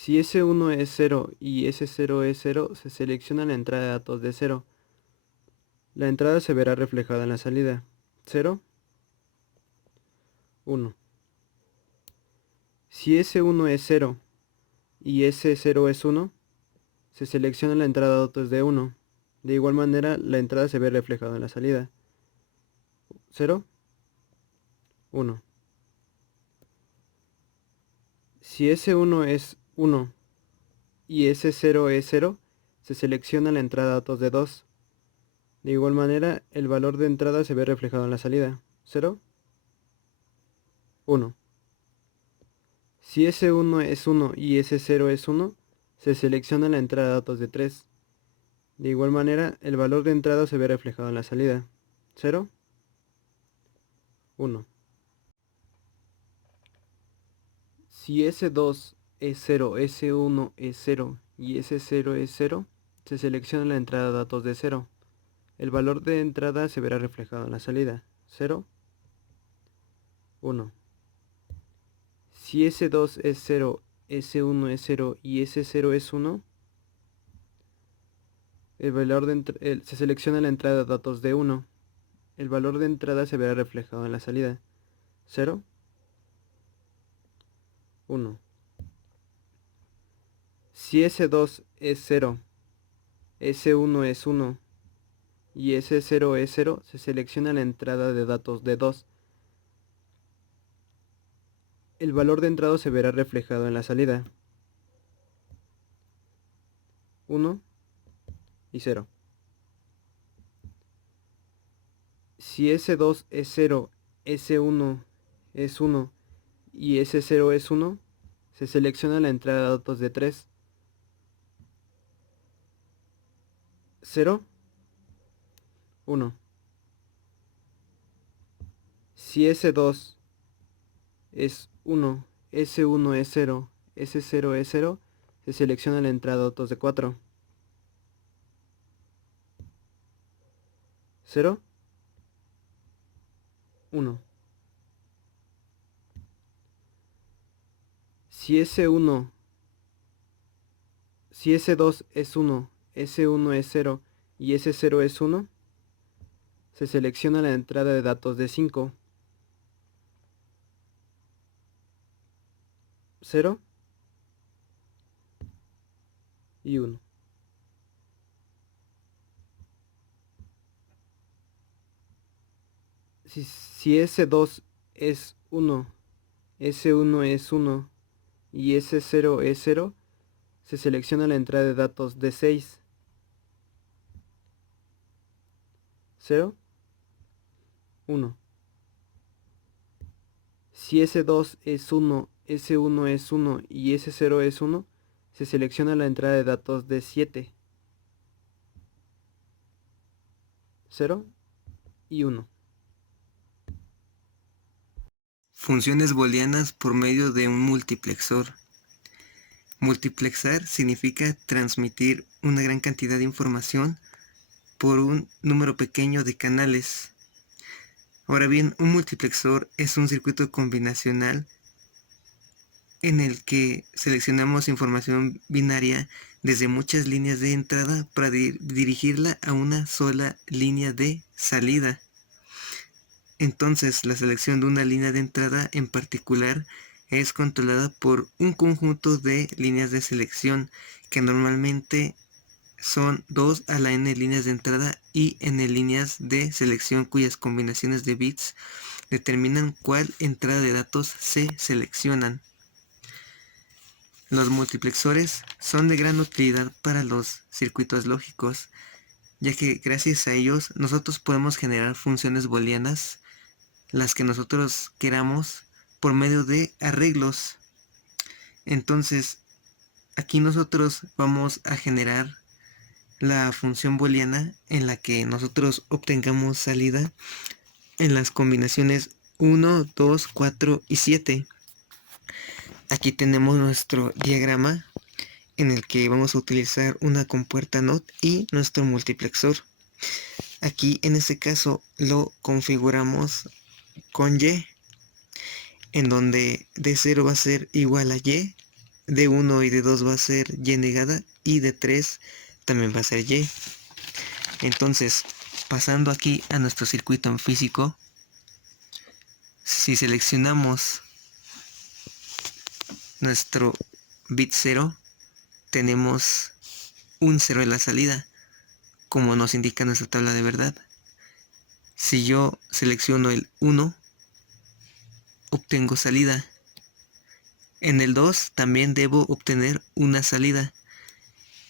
Si S1 es 0 y S0 es 0, se selecciona la entrada de datos de 0. La entrada se verá reflejada en la salida. 0, 1. Si S1 es 0 y S0 es 1, se selecciona la entrada de datos de 1. De igual manera, la entrada se ve reflejada en la salida. 0, 1. Si S1 es 1 y S0 es 0, se selecciona la entrada de datos de 2. De igual manera, el valor de entrada se ve reflejado en la salida. 0, 1. Si S1 es 1 y S0 es 1, se selecciona la entrada de datos de 3. De igual manera, el valor de entrada se ve reflejado en la salida. 0, 1. Si S2 es 0, S1 es 0 y S0 es 0, se selecciona la entrada de datos de 0. El valor de entrada se verá reflejado en la salida. 0, 1. Si S2 es 0, S1 es 0 y S0 es 1, se selecciona la entrada de datos de 1. El valor de entrada se verá reflejado en la salida. 0, 1. Si S2 es 0, S1 es 1 y S0 es 0, se selecciona la entrada de datos de 2. El valor de entrada se verá reflejado en la salida. 1 y 0. Si S2 es 0, S1 es 1 y S0 es 1, se selecciona la entrada de datos de 3. 0, 1. Si S2 es 1, S1 es 0, S0 es 0, se selecciona la entrada de datos de 4. 0, 1. Si S1, si S2 es 1, S1 es 0 y S0 es 1, se selecciona la entrada de datos de 5. 0 y 1. Si S2 es 1, S1 es 1 y S0 es 0, se selecciona la entrada de datos de 6. 0, 1. Si S2 es 1, S1 es 1 y S0 es 1, se selecciona la entrada de datos de 7. 0 y 1. Funciones booleanas por medio de un multiplexor. Multiplexar significa transmitir una gran cantidad de información por un número pequeño de canales. Ahora bien, un multiplexor es un circuito combinacional en el que seleccionamos información binaria desde muchas líneas de entrada para dirigirla a una sola línea de salida. Entonces, la selección de una línea de entrada en particular es controlada por un conjunto de líneas de selección que normalmente son 2 a la n líneas de entrada y n líneas de selección cuyas combinaciones de bits determinan cuál entrada de datos se seleccionan. Los multiplexores son de gran utilidad para los circuitos lógicos, ya que gracias a ellos nosotros podemos generar funciones booleanas, las que nosotros queramos, por medio de arreglos. Entonces, aquí nosotros vamos a generar la función booleana en la que nosotros obtengamos salida en las combinaciones 1, 2, 4 y 7. Aquí tenemos nuestro diagrama en el que vamos a utilizar una compuerta NOT y nuestro multiplexor. Aquí en este caso lo configuramos con Y, en donde D0 va a ser igual a Y, de 1 y de 2 va a ser Y negada y de 3 también va a ser Y. Entonces, pasando aquí a nuestro circuito en físico, si seleccionamos nuestro bit 0, tenemos un 0 en la salida, como nos indica nuestra tabla de verdad. Si yo selecciono el 1, obtengo salida. En el 2 también debo obtener una salida,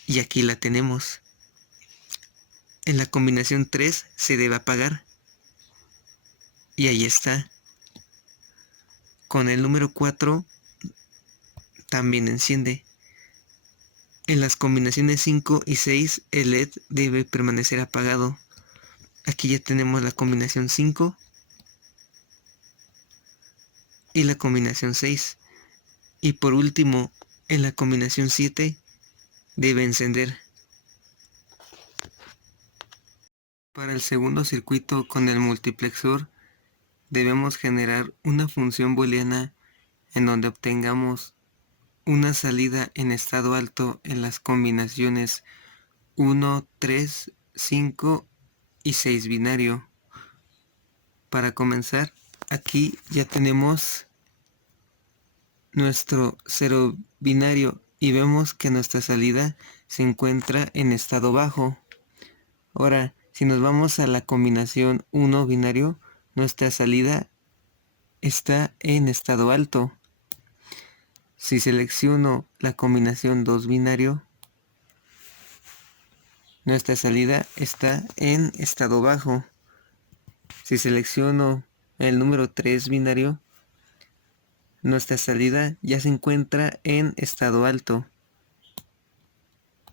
y aquí la tenemos. En la combinación 3 se debe apagar, y ahí está. Con el número 4 también enciende. En las combinaciones 5 y 6 el LED debe permanecer apagado. Aquí ya tenemos la combinación 5 y la combinación 6. Y por último, en la combinación 7 debe encender. Para el segundo circuito con el multiplexor debemos generar una función booleana en donde obtengamos una salida en estado alto en las combinaciones 1, 3, 5 y 6 binario. Para comenzar, aquí ya tenemos nuestro 0 binario y vemos que nuestra salida se encuentra en estado bajo. Ahora, si nos vamos a la combinación 1 binario, nuestra salida está en estado alto. Si selecciono la combinación 2 binario, nuestra salida está en estado bajo. Si selecciono el número 3 binario, nuestra salida ya se encuentra en estado alto.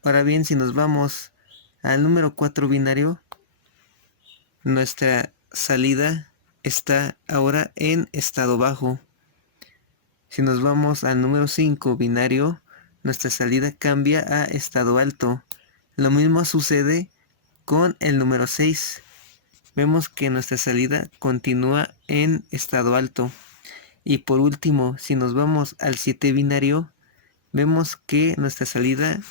Ahora bien, si nos vamos al número 4 binario, nuestra salida está ahora en estado bajo. Si nos vamos al número 5 binario, nuestra salida cambia a estado alto. Lo mismo sucede con el número 6. Vemos que nuestra salida continúa en estado alto. Y por último, si nos vamos al 7 binario, vemos que nuestra salida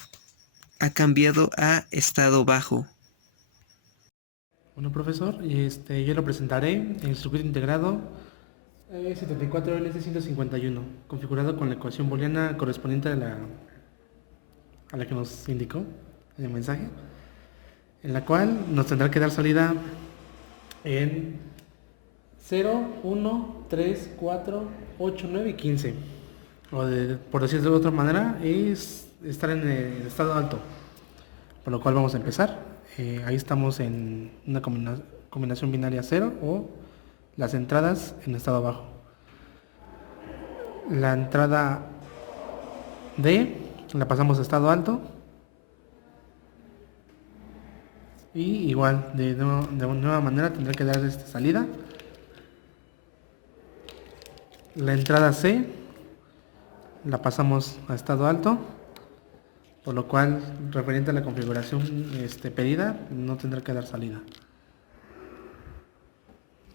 ha cambiado a estado bajo. Bueno, profesor, yo lo presentaré en el circuito integrado 74LC151, configurado con la ecuación booleana correspondiente a la que nos indicó en el mensaje, en la cual nos tendrá que dar salida en 0, 1, 3, 4, 8, 9 y 15. Por decirlo de otra manera, es estar en el estado alto. Por lo cual vamos a empezar. Ahí estamos en una combinación binaria 0 o las entradas en estado bajo. La entrada D la pasamos a estado alto. Y igual, de nueva manera tendrá que dar esta salida. La entrada C la pasamos a estado alto, por lo cual, referente a la configuración pedida, no tendrá que dar salida.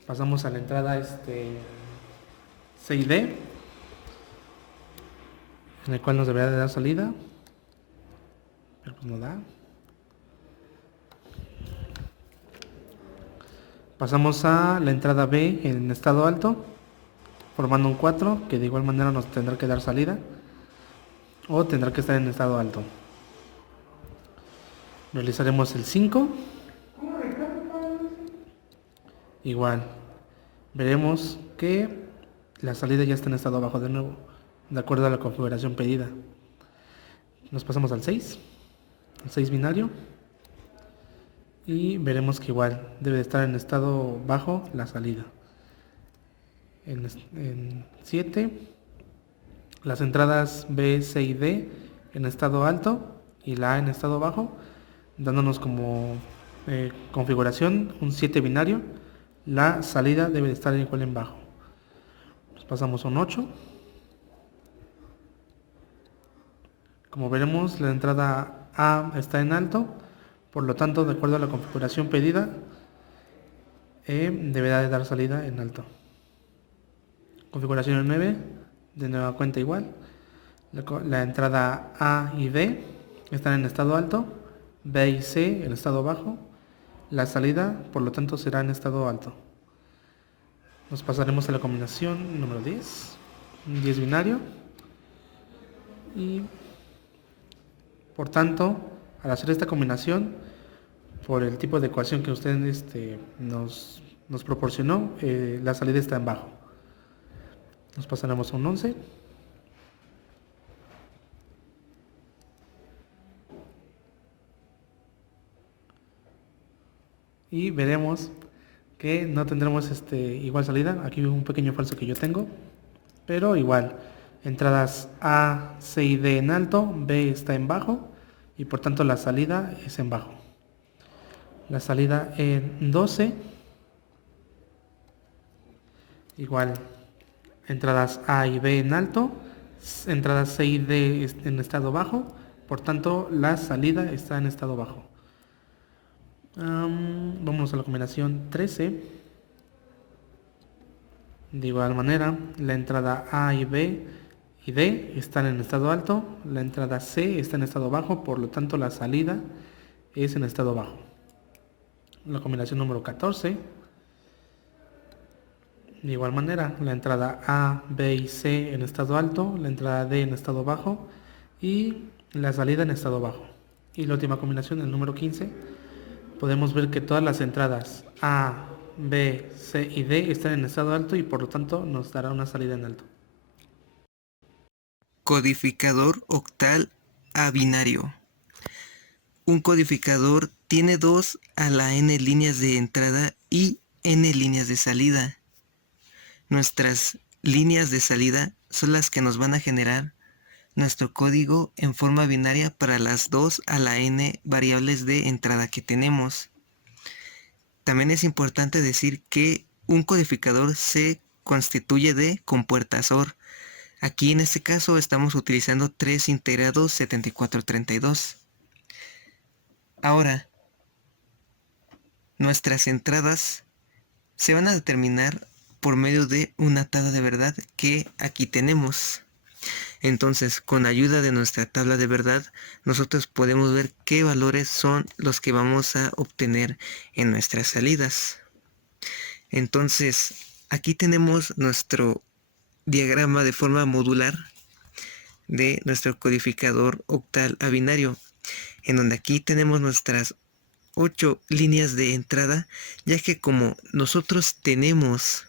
Pasamos a la entrada C y D, en el cual nos deberá de dar salida, pero pues no da. Pasamos a la entrada B en estado alto, formando un 4, que de igual manera nos tendrá que dar salida, o tendrá que estar en estado alto. Realizaremos el 5. Igual, veremos que la salida ya está en estado bajo de nuevo, de acuerdo a la configuración pedida. Nos pasamos al 6 binario, y veremos que igual debe de estar en estado bajo la salida. En 7, las entradas B, C y D en estado alto y la A en estado bajo, dándonos como configuración un 7 binario. La salida debe de estar igual en bajo. Nos pasamos a un 8. Como veremos, la entrada A está en alto, por lo tanto, de acuerdo a la configuración pedida, deberá de dar salida en alto. Configuración 9, de nueva cuenta igual. La entrada A y D están en estado alto, B y C en estado bajo. La salida, por lo tanto, será en estado alto. Nos pasaremos a la combinación número 10, 10 binario. Y por tanto, al hacer esta combinación, por el tipo de ecuación que usted nos proporcionó, la salida está en bajo. Nos pasaremos a un 11. Y veremos que no tendremos igual salida. Aquí un pequeño falso que yo tengo, pero igual. Entradas A, C y D en alto, B está en bajo y por tanto la salida es en bajo. La salida en 12, igual. Entradas A y B en alto, entradas C y D en estado bajo, por tanto la salida está en estado bajo. Vamos a la combinación 13. De igual manera, la entrada A y B y D están en estado alto, la entrada C está en estado bajo, por lo tanto la salida es en estado bajo. La combinación número 14. De igual manera, la entrada A, B y C en estado alto, la entrada D en estado bajo y la salida en estado bajo. Y la última combinación, el número 15, podemos ver que todas las entradas A, B, C y D están en estado alto y por lo tanto nos dará una salida en alto. Codificador octal a binario. Un codificador tiene 2 a la n líneas de entrada y n líneas de salida. Nuestras líneas de salida son las que nos van a generar nuestro código en forma binaria para las 2 a la n variables de entrada que tenemos. También es importante decir que un codificador se constituye de compuertasor. Aquí en este caso estamos utilizando 3 integrados 7432. Ahora, nuestras entradas se van a determinar por medio de una tabla de verdad que aquí tenemos. Entonces, con ayuda de nuestra tabla de verdad, nosotros podemos ver qué valores son los que vamos a obtener en nuestras salidas. Entonces, aquí tenemos nuestro diagrama de forma modular de nuestro codificador octal a binario, en donde aquí tenemos nuestras 8 líneas de entrada, ya que como nosotros tenemos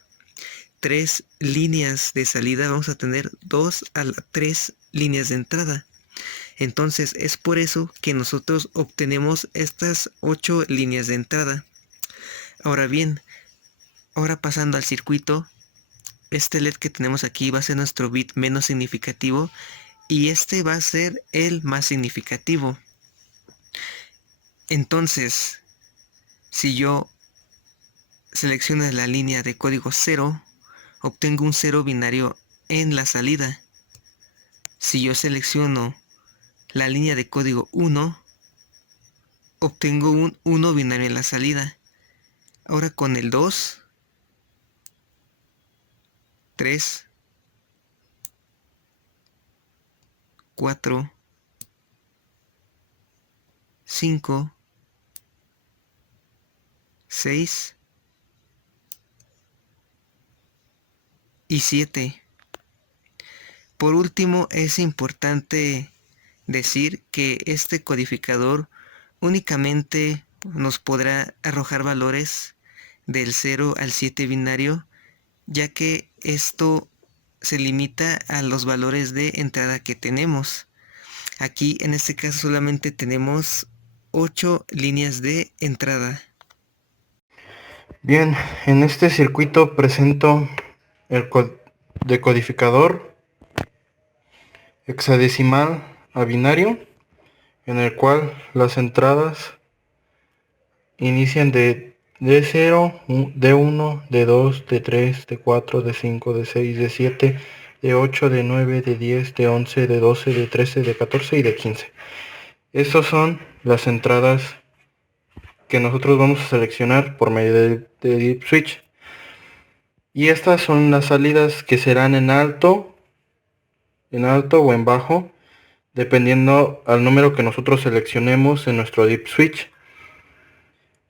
3 líneas de salida, vamos a tener 2 a 3 líneas de entrada. Entonces es por eso que nosotros obtenemos estas 8 líneas de entrada. Ahora bien, ahora pasando al circuito, este LED que tenemos aquí va a ser nuestro bit menos significativo y este va a ser el más significativo. Entonces, si yo selecciono la línea de código 0, obtengo un 0 binario en la salida. Si yo selecciono la línea de código 1, obtengo un 1 binario en la salida. Ahora con el 2, 3, 4, 5, 6 y 7. Por último, es importante decir que este codificador únicamente nos podrá arrojar valores del 0 al 7 binario, ya que esto se limita a los valores de entrada que tenemos. Aquí en este caso solamente tenemos 8 líneas de entrada. Bien, en este circuito presento el decodificador hexadecimal a binario, en el cual las entradas inician de D0, D1, D2, D3, D4, D5, D6, D7, D8, D9, D10, D11, D12, D13, D14 y D15. Estas son las entradas que nosotros vamos a seleccionar por medio de Deep Switch. Y estas son las salidas que serán en alto, en alto o en bajo, dependiendo al número que nosotros seleccionemos en nuestro dip switch.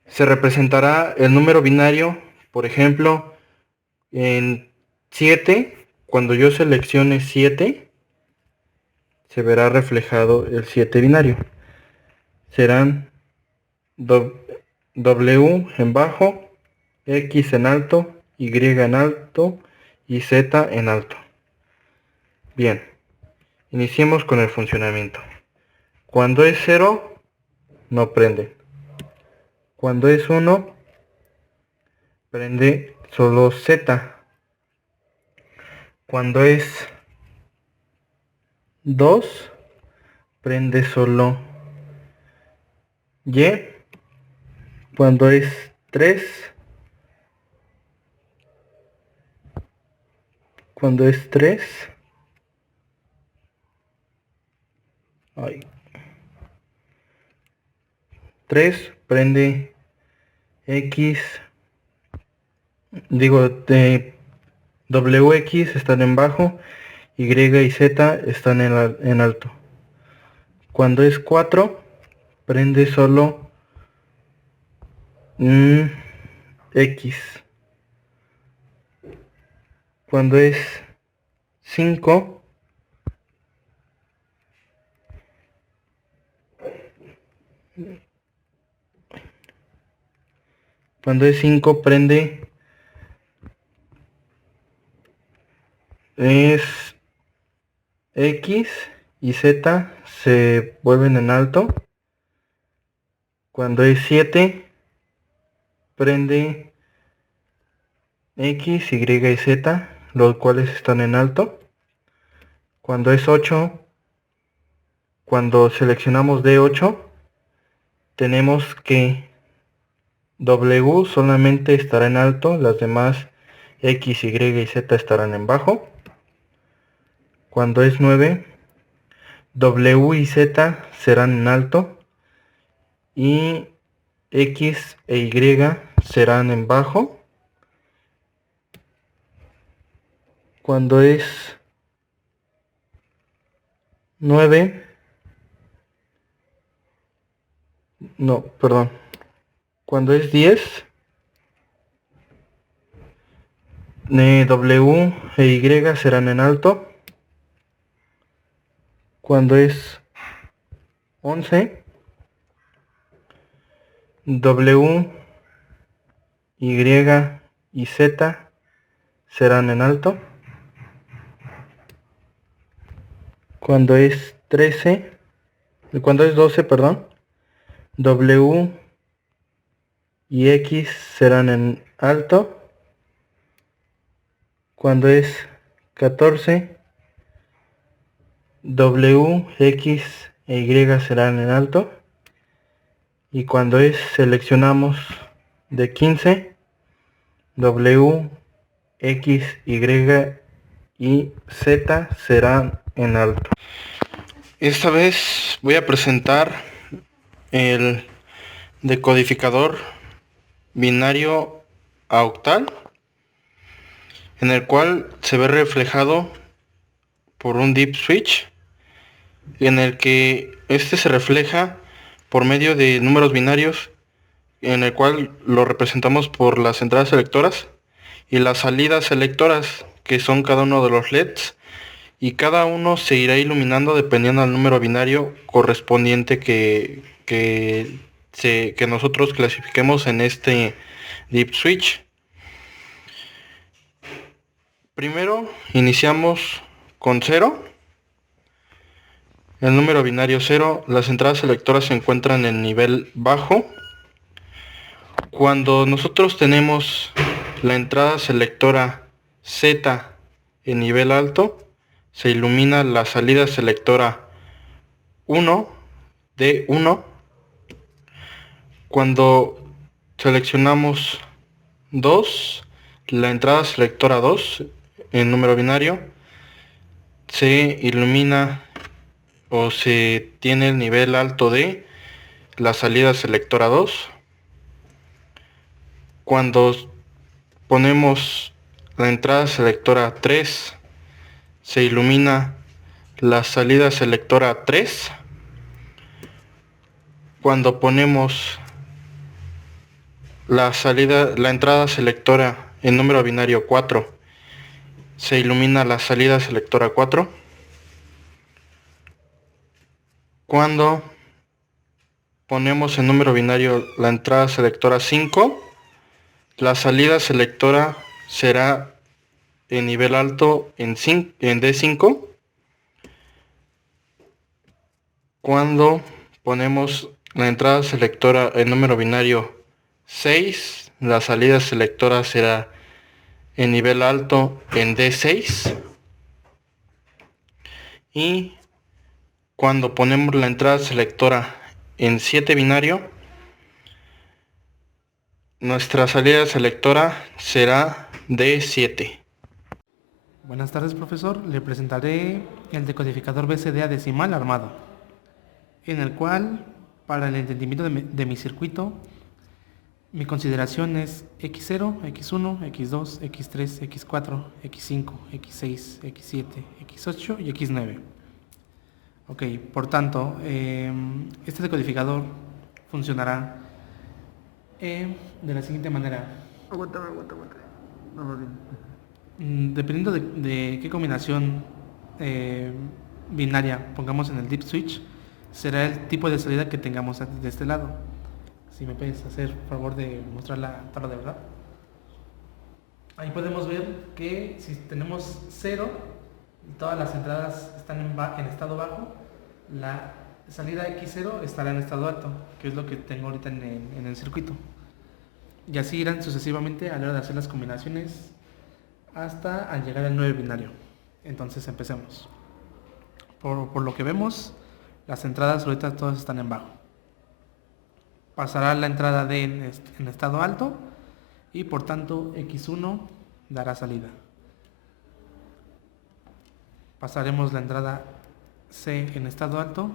Se representará el número binario, por ejemplo, en 7. Cuando yo seleccione 7, se verá reflejado el 7 binario. Serán W en bajo, X en alto, Y en alto y Z en alto. Bien, iniciemos con el funcionamiento. Cuando es 0, no prende. Cuando es 1, prende solo Z. Cuando es 2, prende solo Y. Cuando es 3, cuando es 3, ay, 3 prende X, digo, WX están en bajo, Y y Z están en alto. Cuando es 4, prende solo X. Cuando es 5, prende es X y Z se vuelven en alto. Cuando es 7, prende X, Y y Z, los cuales están en alto. Cuando es 8, cuando seleccionamos D8, tenemos que W solamente estará en alto, las demás X, Y y Z estarán en bajo. Cuando es 9, W y Z serán en alto y X e Y serán en bajo. Cuando es 9, no, perdón. Cuando es 10, W e Y serán en alto. Cuando es 11, W, Y y Z serán en alto. Cuando es 12, perdón, W y X serán en alto. Cuando es 14, W, X e Y serán en alto. Y cuando seleccionamos de 15, W, X, Y Z serán en alto. Esta vez voy a presentar el decodificador binario a octal, en el cual se ve reflejado por un dip switch, en el que este se refleja por medio de números binarios, en el cual lo representamos por las entradas selectoras y las salidas selectoras, que son cada uno de los LEDs, y cada uno se irá iluminando dependiendo del número binario correspondiente que nosotros clasifiquemos en este dip switch. Primero iniciamos con 0. El número binario 0, las entradas selectoras se encuentran en nivel bajo. Cuando nosotros tenemos la entrada selectora Z en nivel alto, se ilumina la salida selectora 1 de 1. Cuando seleccionamos 2, la entrada selectora 2 en número binario, se ilumina o se tiene el nivel alto de la salida selectora 2. Cuando ponemos la entrada selectora 3, se ilumina la salida selectora 3. Cuando ponemos la entrada selectora en número binario 4, se ilumina la salida selectora 4. Cuando ponemos en número binario la entrada selectora 5, la salida selectora será en nivel alto en D5. Cuando ponemos la entrada selectora en número binario 6, la salida selectora será en nivel alto en D6. Y cuando ponemos la entrada selectora en 7 binario, nuestra salida selectora será D7. Buenas tardes, profesor. Le presentaré el decodificador BCD decimal armado, en el cual, para el entendimiento de mi circuito, mi consideración es X0, X1, X2, X3, X4, X5, X6, X7, X8 y X9. Ok, por tanto, este decodificador funcionará de la siguiente manera. Aguanta. No, Dependiendo de qué combinación binaria pongamos en el deep switch, será el tipo de salida que tengamos de este lado. Si me puedes hacer favor de mostrar la tabla de verdad. Ahí podemos ver que si tenemos 0 y todas las entradas están en estado bajo, la salida X0 estará en estado alto, que es lo que tengo ahorita en el circuito. Y así irán sucesivamente a la hora de hacer las combinaciones hasta al llegar al 9 binario. Entonces empecemos. Por lo que vemos, las entradas ahorita todas están en bajo. Pasará la entrada D en estado alto y por tanto X1 dará salida. Pasaremos la entrada C en estado alto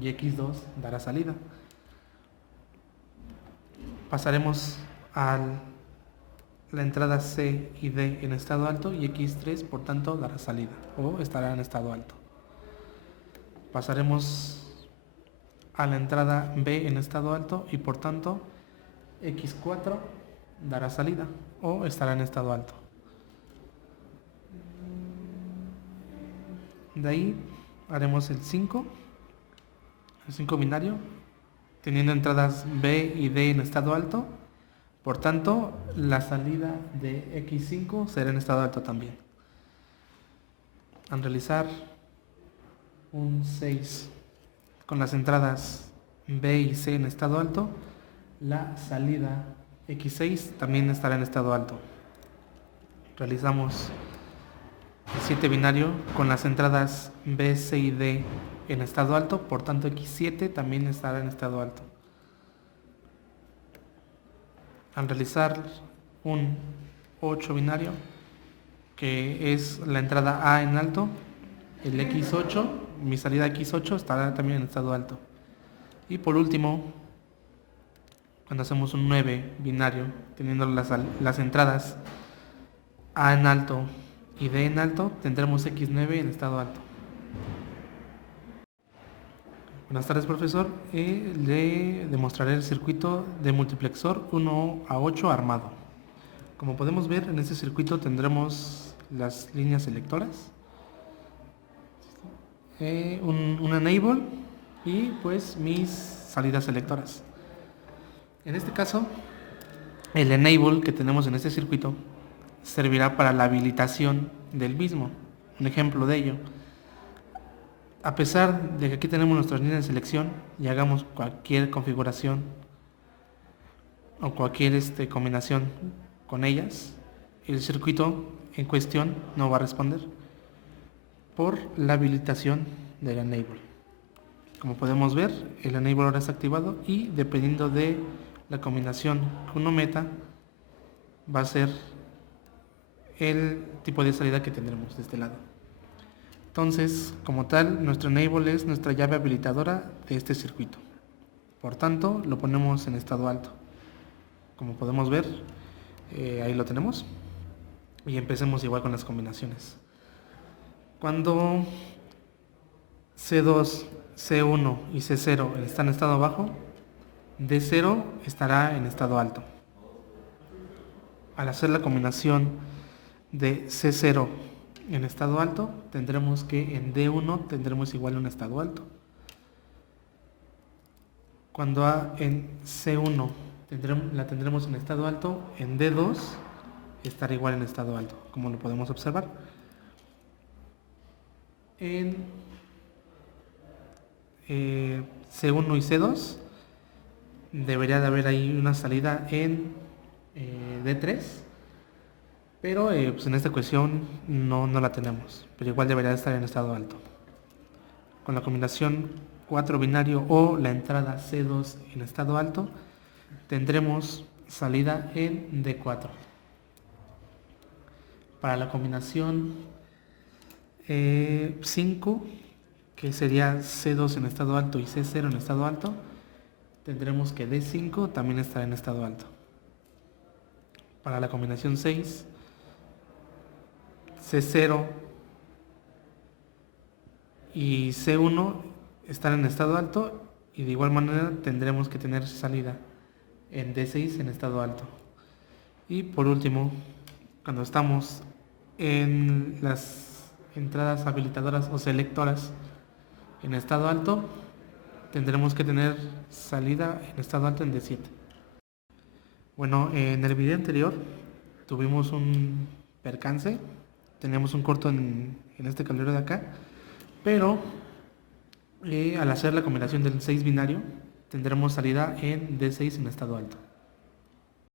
y X2 dará salida. Pasaremos a la entrada C y D en estado alto y X3 por tanto dará salida o estará en estado alto. Pasaremos a la entrada B en estado alto y por tanto X4 dará salida o estará en estado alto. De ahí haremos el 5 binario, teniendo entradas B y D en estado alto. Por tanto, la salida de X5 será en estado alto también. Al realizar un 6 con las entradas B y C en estado alto, la salida X6 también estará en estado alto. Realizamos el 7 binario con las entradas B, C y D en estado alto, por tanto X7 también estará en estado alto. Al realizar un 8 binario, que es la entrada A en alto, el X8, mi salida X8 estará también en estado alto. Y por último, cuando hacemos un 9 binario, teniendo las entradas A en alto y D en alto, tendremos X9 en estado alto. Buenas tardes, profesor. Le demostraré el circuito de multiplexor 1 a 8 armado. Como podemos ver, en este circuito tendremos las líneas selectoras, un enable y pues mis salidas selectoras. En este caso, el enable que tenemos en este circuito servirá para la habilitación del mismo. Un ejemplo de ello: a pesar de que aquí tenemos nuestras líneas de selección y hagamos cualquier configuración o cualquier combinación con ellas, el circuito en cuestión no va a responder por la habilitación del enable. Como podemos ver, el enable ahora está activado y dependiendo de la combinación que uno meta, va a ser el tipo de salida que tendremos de este lado. Entonces, como tal, nuestro enable es nuestra llave habilitadora de este circuito. Por tanto, lo ponemos en estado alto. Como podemos ver, ahí lo tenemos. Y empecemos igual con las combinaciones. Cuando C2, C1 y C0 están en estado bajo, D0 estará en estado alto. Al hacer la combinación de C0 en estado alto, tendremos que en D1 tendremos igual un estado alto. Cuando en C1 la tendremos en estado alto, en D2 estará igual en estado alto, como lo podemos observar. En C1 y C2 debería de haber ahí una salida en D3, pero pues en esta ecuación no la tenemos, pero igual debería de estar en estado alto. Con la combinación 4 binario o la entrada C2 en estado alto, tendremos salida en D4. Para la combinación 5, que sería C2 en estado alto y C0 en estado alto, tendremos que D5 también estará en estado alto. Para la combinación 6, C0 y C1 están en estado alto, y de igual manera tendremos que tener salida en D6 en estado alto. Y por último, cuando estamos en las entradas habilitadoras o selectoras en estado alto, tendremos que tener salida en estado alto en D7. Bueno, en el video anterior tuvimos un percance, teníamos un corto en este cablero de acá, pero al hacer la combinación del 6 binario tendremos salida en D6 en estado alto.